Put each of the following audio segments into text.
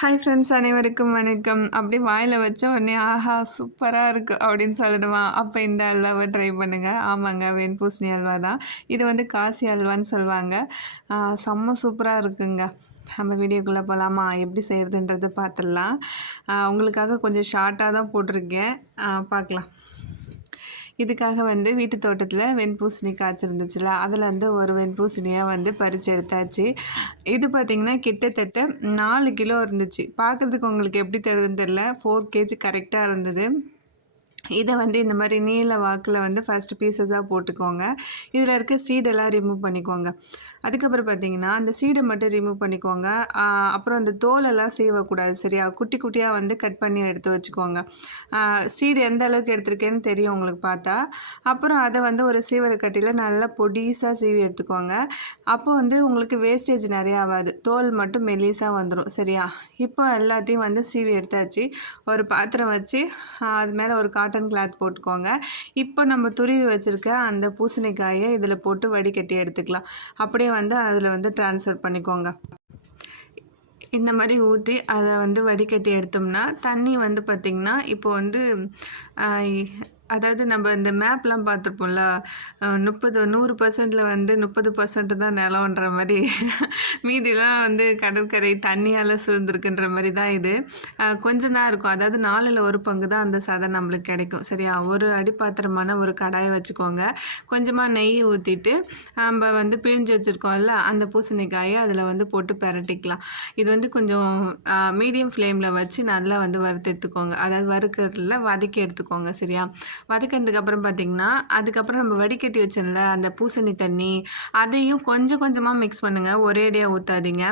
Hi friends அனைவருக்கும் வணக்கம். அப்படி வாயில் வச்ச உடனே ஆஹா சூப்பராக இருக்குது அப்படின்னு சொல்லிடுவான். அப்போ இந்த அல்வாவை ட்ரை பண்ணுங்கள் ஆமாங்க வெண்பூசணி அல்வா தான். இது வந்து காசி அல்வான்னு சொல்லுவாங்க. செம்ம சூப்பராக இருக்குங்க. நம்ம வீடியோக்குள்ளே போகலாமா எப்படி செய்கிறதுன்றதை பார்த்துடலாம். உங்களுக்காக கொஞ்சம் ஷார்ட்டாக தான் போட்டிருக்கேன். பார்க்கலாம். இதுக்காக வந்து வீட்டு தோட்டத்தில் வெண்பூசணி காய்ச்சிருந்துச்சுல அதில் வந்து ஒரு வெண்பூசணியாக வந்து பறித்து எடுத்தாச்சு. இது பார்த்திங்கன்னா கிட்டத்தட்ட நாலு கிலோ இருந்துச்சு. பார்க்குறதுக்கு உங்களுக்கு எப்படி தருதுன்னு தெரில ஃபோர் கேஜி கரெக்டாக இருந்தது. இதை வந்து இந்த மாதிரி நீல வாக்கில் வந்து ஃபஸ்ட்டு பீசஸாக போட்டுக்கோங்க. இதில் இருக்க சீடெல்லாம் ரிமூவ் பண்ணிக்கோங்க. அதுக்கப்புறம் பார்த்தீங்கன்னா அந்த சீடை மட்டும் ரிமூவ் பண்ணிக்கோங்க. அப்புறம் அந்த தோலெல்லாம் சீவக்கூடாது சரியா? குட்டி குட்டியாக வந்து கட் பண்ணி எடுத்து வச்சுக்கோங்க. சீடு எந்த அளவுக்கு எடுத்திருக்கேன்னு தெரியும் உங்களுக்கு பார்த்தா. அப்புறம் அதை வந்து ஒரு சீவரை கட்டியில் நல்லா பொடிசாக சீவி எடுத்துக்கோங்க. அப்போ வந்து உங்களுக்கு வேஸ்டேஜ் நிறையா ஆகாது. தோல் மட்டும் மெலிசாக வந்துடும் சரியா? இப்போ எல்லாத்தையும் வந்து சீவி எடுத்தாச்சு. ஒரு பாத்திரம் வச்சு அது மேலே ஒரு காட்டன் கிளாத் போட்டுக்கோங்க. இப்போ நம்ம துருவி வச்சுருக்க அந்த பூசணிக்காயை இதில் போட்டு வடிகட்டி எடுத்துக்கலாம். அப்படியே வந்து அதில் வந்து ட்ரான்ஸ்ஃபர் பண்ணிக்கோங்க. இந்த மாதிரி ஊற்றி அதை வந்து வடிகட்டி எடுத்தோம்னா தண்ணி வந்து பார்த்திங்கன்னா இப்போ வந்து அதாவது நம்ம இந்த மேப்லாம் பார்த்துருப்போம்ல முப்பது நூறு பர்சன்டில் வந்து முப்பது பர்சன்ட் தான் நிலம்ன்ற மாதிரி. மீதிலாம் வந்து கடற்கரை தண்ணியால் சூழ்ந்திருக்குன்ற மாதிரி தான் இது. ஆஹ், கொஞ்சம் தான் இருக்கும். அதாவது நாலில் ஒரு பங்கு தான் அந்த சதை நம்மளுக்கு கிடைக்கும். சரியா? ஒரு அடிப்பாத்திரமான ஒரு கடாயை வச்சுக்கோங்க. கொஞ்சமாக நெய் ஊற்றிட்டு நம்ம வந்து பிழிஞ்சு வச்சுருக்கோம்ல அந்த பூசணிக்காயை அதில் வந்து போட்டு பிரட்டிக்கலாம். இது வந்து கொஞ்சம் மீடியம் ஃப்ளேமில் வச்சு நல்லா வந்து வறுத்து எடுத்துக்கோங்க. அதாவது வறுக்கிறதுல வதக்கி எடுத்துக்கோங்க. சரியா? வதக்கினதுக்கு அப்புறம் பார்த்தீங்கன்னா அதுக்கப்புறம் நம்ம வடிகட்டி வச்சோம்ல அந்த பூசணி தண்ணி அதையும் கொஞ்சம் கொஞ்சமாக மிக்ஸ் பண்ணுங்கள் ஒரேடியாக ஊற்றாதீங்க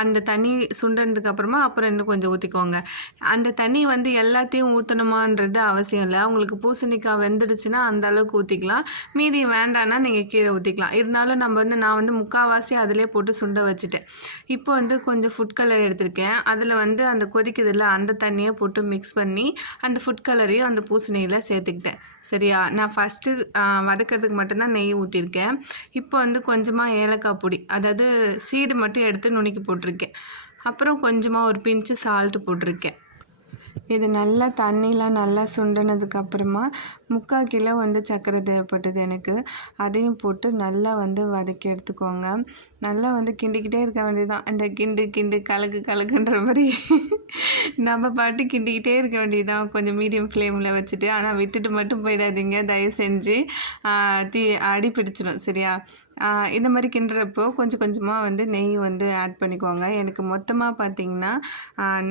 அந்த தண்ணி சுண்டனதுக்கு அப்புறமா அப்புறம் இன்னும் கொஞ்சம் ஊற்றிக்கோங்க அந்த தண்ணி வந்து எல்லாத்தையும் ஊற்றணுமான்றது அவசியம் இல்லை. உங்களுக்கு பூசணிக்காய் வெந்துடுச்சுன்னா அந்த அளவுக்கு ஊற்றிக்கலாம் மீதி வேண்டான்னா நீங்கள் கீழே ஊற்றிக்கலாம் இருந்தாலும் நம்ம வந்து நான் வந்து முக்கால்வாசி அதிலே போட்டு சுண்ட வச்சுட்டேன். இப்போ வந்து கொஞ்சம் ஃபுட் கலர் எடுத்திருக்கேன். அதில் வந்து அந்த கொதிக்குதுல அந்த தண்ணியை போட்டு மிக்ஸ் பண்ணி அந்த ஃபுட் கலரையும் அந்த பூசணியில் சேர்த்துக்கிட்டேன். சரியா? நான் ஃபஸ்ட்டு வதக்கிறதுக்கு மட்டும்தான் நெய் ஊற்றிருக்கேன் இப்போ வந்து கொஞ்சமாக ஏலக்காய் பொடி அதாவது சீடு மட்டும் எடுத்து நுணுக்கி போட்டிருக்கேன். அப்புறம் கொஞ்சமாக ஒரு பிஞ்சு சால்ட்டு போட்டிருக்கேன். இது நல்லா தண்ணிலாம் நல்லா சுண்டினதுக்கு அப்புறமா முக்கால் கிலோ வந்து சர்க்கரை தேவைப்பட்டது எனக்கு. அதையும் போட்டு நல்லா வந்து வதக்கி எடுத்துக்கோங்க. நல்லா வந்து கிண்டிக்கிட்டே இருக்க வேண்டியதுதான். இந்த கிண்டு கிண்டு கலக்கு கலக்குன்ற மாதிரி. நம்ம பாட்டு கிண்டிக்கிட்டே இருக்க வேண்டியதுதான். கொஞ்சம் மீடியம் ஃப்ளேமில் வச்சுட்டு. ஆனால் விட்டுட்டு மட்டும் போயிடாதீங்க. தயவு செஞ்சு தீ அடி பிடிச்சிடும் சரியா? இந்த மாதிரி கிண்டுறப்போ கொஞ்சம் கொஞ்சமாக வந்து நெய் வந்து ஆட் பண்ணிக்கோங்க. எனக்கு மொத்தமாக பார்த்தீங்கன்னா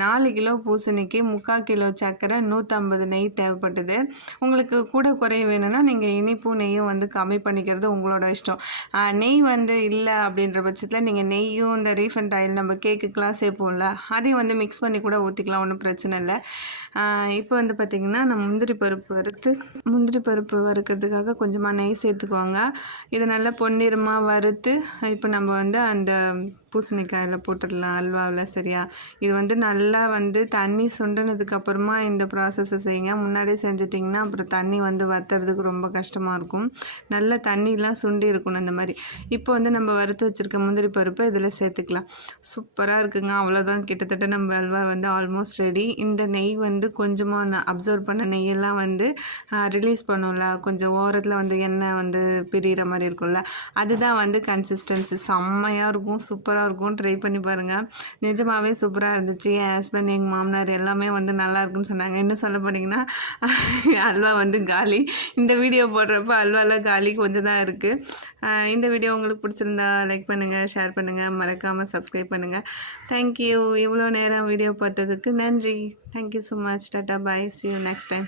நாலு கிலோ பூசணிக்கு முக்கால் கிலோ சர்க்கரை நூற்றம்பது நெய் தேவைப்பட்டது. உங்களுக்கு கூட குறைய வேணும்னா நீங்கள் இனிப்பும் நெய்யும் வந்து கம்மி பண்ணிக்கிறது உங்களோட இஷ்டம். நெய் வந்து இல்லை அப்படின்ற பட்சத்தில் நீங்கள் நெய்யும் இந்த ரீஃபண்ட் ஆயில் நம்ம கேக்குக்கெலாம் சேர்ப்போம்ல அதையும் வந்து மிக்ஸ் பண்ணி கூட ஊற்றிக்கலாம் ஒன்றும் பிரச்சனை இல்லை. இப்போ வந்து பார்த்திங்கன்னா நம்ம முந்திரி பருப்பு வறுத்து முந்திரி பருப்பு வறுக்கிறதுக்காக கொஞ்சமாக நெய் சேர்த்துக்குவாங்க. இதை நல்லா பொன்னிறமாக வறுத்து இப்போ நம்ம வந்து அந்த பூசணிக்காயில் போட்டுடலாம் அல்வாவில் சரியா. இது வந்து நல்லா வந்து தண்ணி சுண்டினதுக்கு அப்புறமா இந்த ப்ராசஸை செய்யுங்க. முன்னாடியே செஞ்சிட்டிங்கன்னா அப்புறம் தண்ணி வந்து வற்றுறதுக்கு ரொம்ப கஷ்டமாக இருக்கும். நல்லா தண்ணிலாம் சுண்டி இருக்கணும் இந்த மாதிரி. இப்போ வந்து நம்ம வறுத்து வச்சுருக்க முந்திரி பருப்பை இதில் சேர்த்துக்கலாம். சூப்பராக இருக்குங்க. அவ்வளோதான் கிட்டத்தட்ட நம்ம அல்வா வந்து ஆல்மோஸ்ட் ரெடி இந்த நெய் வந்து கொஞ்சமாக நான் அப்சர்வ் பண்ண நெய்யெல்லாம் வந்து ரிலீஸ் பண்ணும்ல. கொஞ்சம் ஓரத்தில் வந்து எண்ணெய் வந்து பிரிகிற மாதிரி இருக்கும்ல. அதுதான் வந்து கன்சிஸ்டன்சி செம்மையாக இருக்கும். சூப்பராக இருக்கும் ட்ரை பண்ணி பாருங்கள் நிஜமாகவே சூப்பராக இருந்துச்சு. என் ஹஸ்பண்ட் எங்கள் மாமனார் எல்லாமே வந்து நல்லா இருக்குன்னு சொன்னாங்க. இன்னும் சொல்ல போனீங்கன்னா அல்வா வந்து காலி. இந்த வீடியோ போடுறப்ப அல்வாலாம் காலி கொஞ்சம் தான் இருக்குது இந்த வீடியோ உங்களுக்கு பிடிச்சிருந்தா லைக் பண்ணுங்கள் ஷேர் பண்ணுங்கள் மறக்காமல் சப்ஸ்கிரைப் பண்ணுங்கள் தேங்க்யூ இவ்வளோ நேரம் வீடியோ பார்த்ததுக்கு நன்றி. Thank you so much tata bye see you next time